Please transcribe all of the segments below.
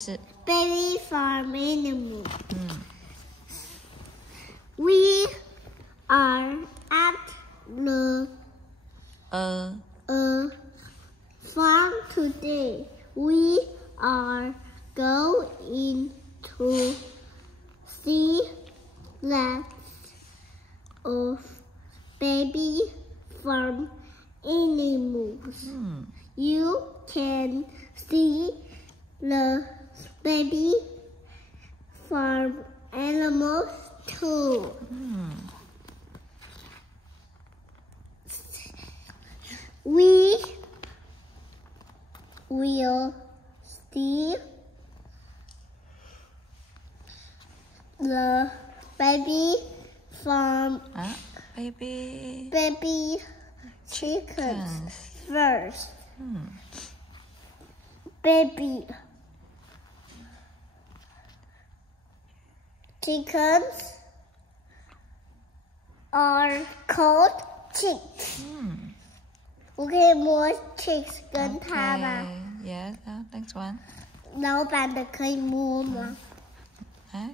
是 baby farm animal. We are at the farm today. We are going to see lots of baby farm animals. You can see the baby farm animals too. We will see the baby farm baby chickens first. Baby chickens are called chicks. 我可以摸 chicks 跟它吗 ？Yes, next one. 老板的可以摸吗哎，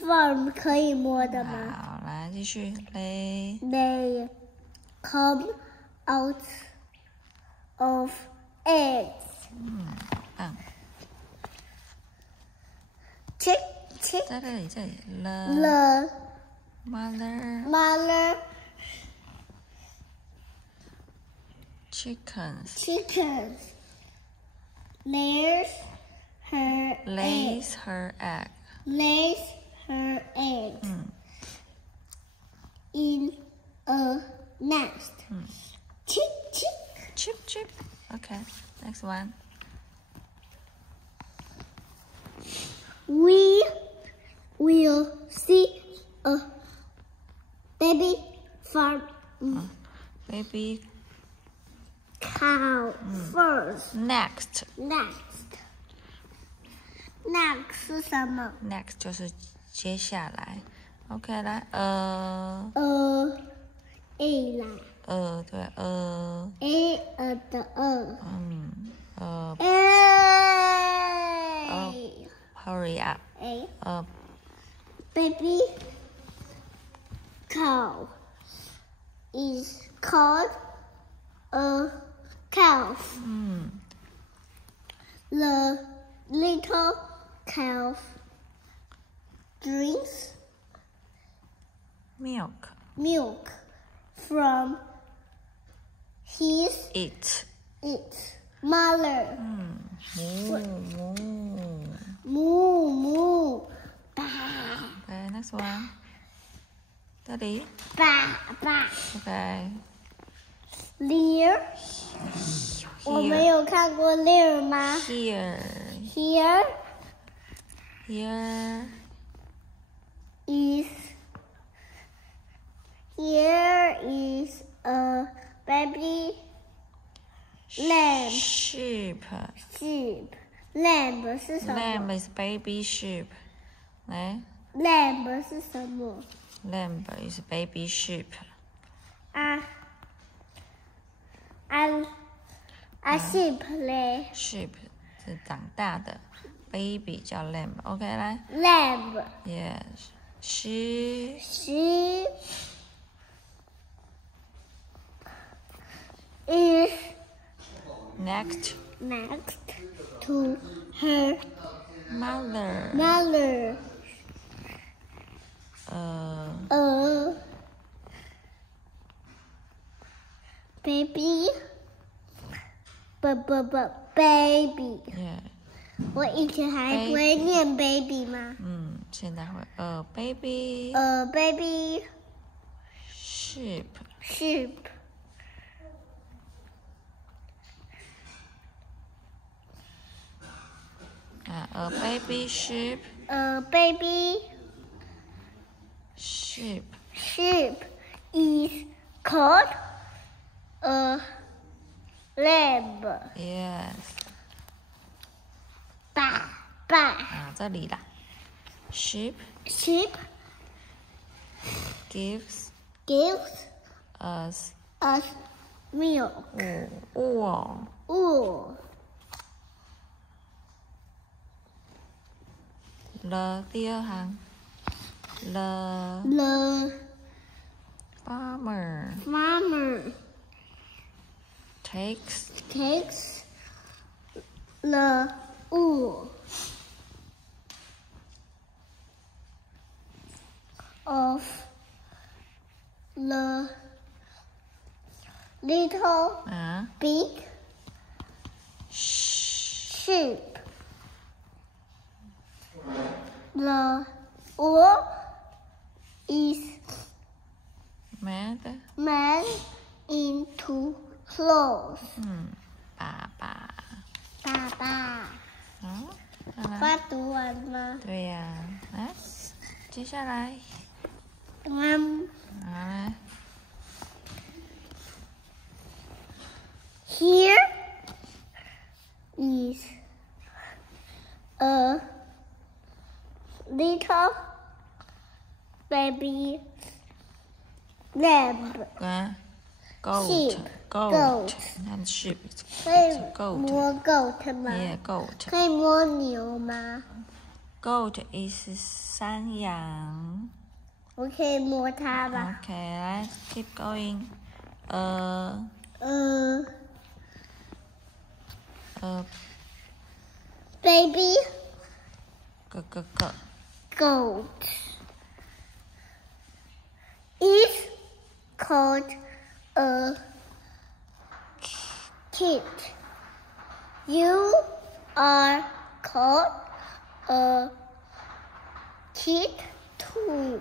？Farm 可以摸的吗好，来继续嘞。 ？They come out of eggs. 棒。 Chick, chick. 在这里，the The mother chickens lays her lays her egg. In a nest. Chick, chick. Chip chip. Okay, next one. We will see a baby farm Baby cow first. next. Next 是什么 Next 就是接下来。OK， 来？A 啦对，A 的hurry up. A A baby cow is called a calf. The little calf drinks milk. from his Its mother. moo. Moo. Okay, next one. 这里。爸。 Okay. Lear. 我们有看过 Lear 吗 Here is a baby lamb. sheep. Lamb 是什么 Lamb is baby sheep. 来 ？Lamb 是什么 ，Lamb is baby sheep. sheep 嘞 Sheep 是长大的 ，baby 叫 lamb. OK， 来 ？Lamb，Yes. She is next to her mother. Baby. Yeah. 我以前还不会念 baby 吗？现在会baby baby sheep. A baby sheep. Baby Sheep is called a lamb. Yes. 爸。这里啦。Sheep gives us milk. L 第二行 L The farmer farmer takes the wool of the little big sheep. The wool is made into clothes. 爸爸。爸爸，好，读完吗？对呀，来，接下来，好来 Here is a little baby lamb. goat, Goat. 你看 sheep, 可以 goat. 摸 goat 吗？ Yeah, goat. 可以摸牛吗？ Goat is 山羊。我可以摸它吧 OK， 来 keep going. Baby goat goat is called a kid. You are called a kid too.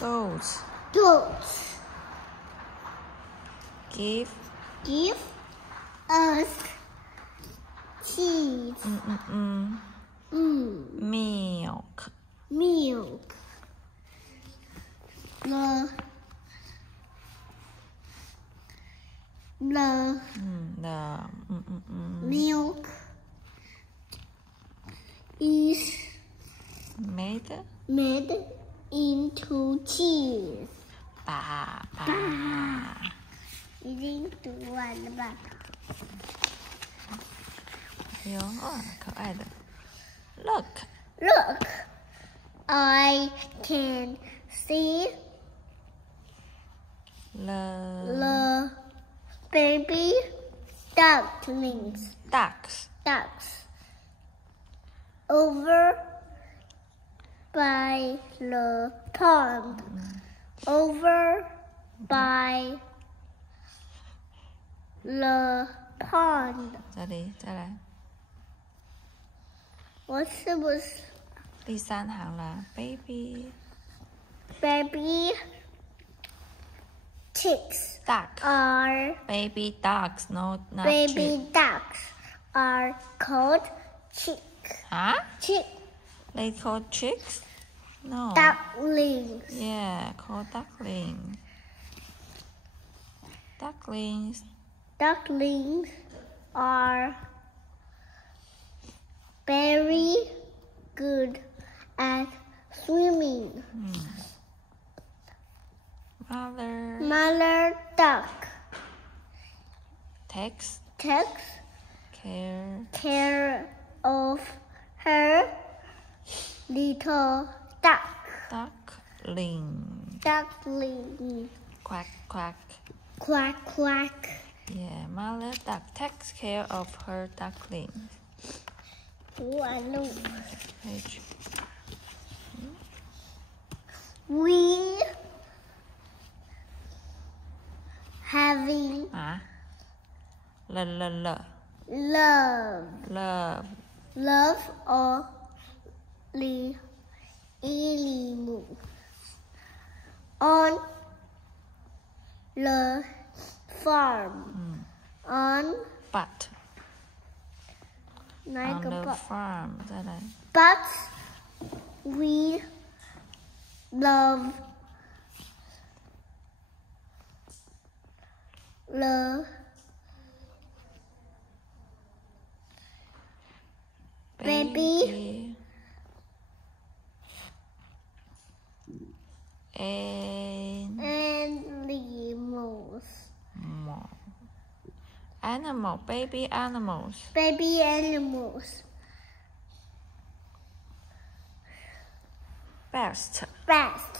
Goats give us cheese. Milk. The milk is made into cheese. 爸爸。已经读完了吧？哎呦，可爱的。Look, I can see the baby ducks over by the pond. Over by the pond. 这里再来，我是不是第三行啦 ，baby chicks duck are baby ducks not baby chick. ducks are called chick They call chicks? No. ducklings. Yeah, called duckling. Ducklings are very good at swimming. Mother duck takes care of her little duckling. Quack quack. Quack quack. Yeah, mother duck takes care of her ducklings. 读完了。Page. We having love all the animals on the farm. But 哪一 on 个 the farm 再来 But we love the baby animals. animal, baby animals. Baby animals. Best. Best.